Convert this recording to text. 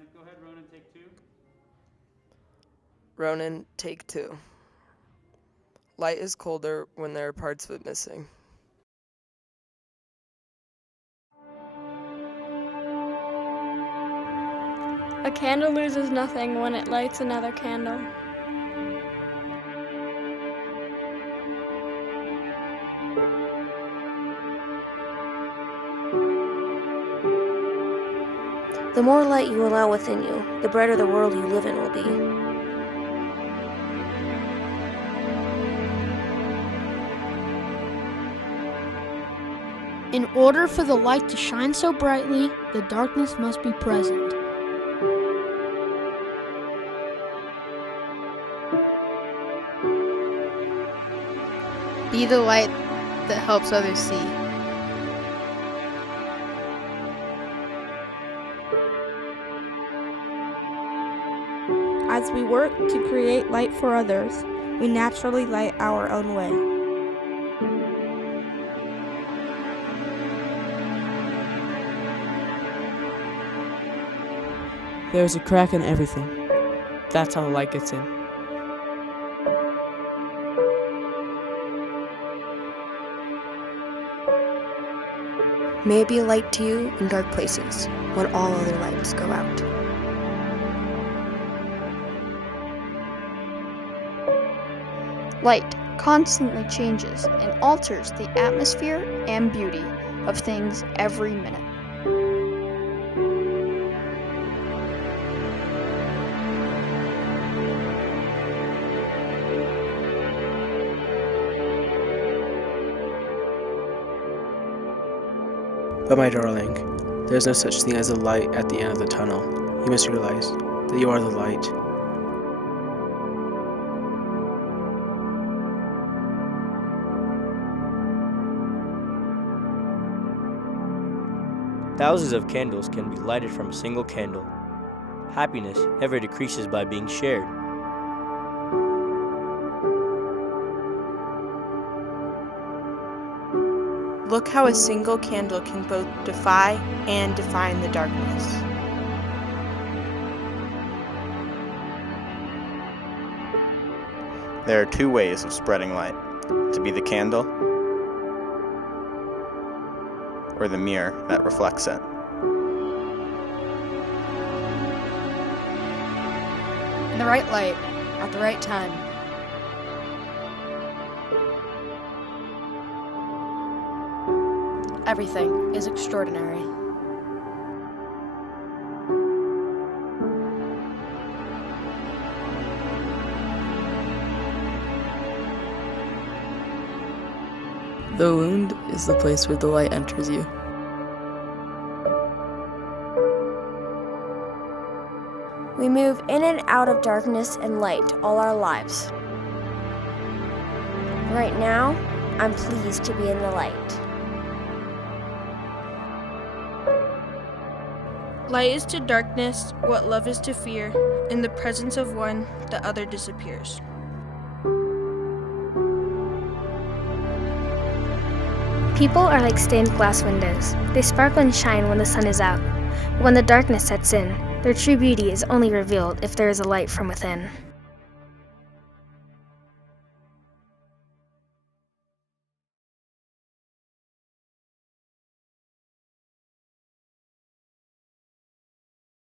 And go ahead, Ronan, take two. Ronan, take two. Light is colder when there are parts of it missing. A candle loses nothing when it lights another candle. The more light you allow within you, the brighter the world you live in will be. In order for the light to shine so brightly, the darkness must be present. Be the light that helps others see. As we work to create light for others, we naturally light our own way. There's a crack in everything. That's how the light gets in. May it be a light to you in dark places when all other lights go out. Light constantly changes and alters the atmosphere and beauty of things every minute. But my darling, there is no such thing as a light at the end of the tunnel. You must realize that you are the light. Thousands of candles can be lighted from a single candle. Happiness never decreases by being shared. Look how a single candle can both defy and define the darkness. There are two ways of spreading light: to be the candle or the mirror that reflects it. In the right light, at the right time. Everything is extraordinary. The wound is the place where the light enters you. We move in and out of darkness and light all our lives. Right now, I'm pleased to be in the light. Light is to darkness what love is to fear. In the presence of one, the other disappears. People are like stained glass windows. They sparkle and shine when the sun is out. But when the darkness sets in, their true beauty is only revealed if there is a light from within.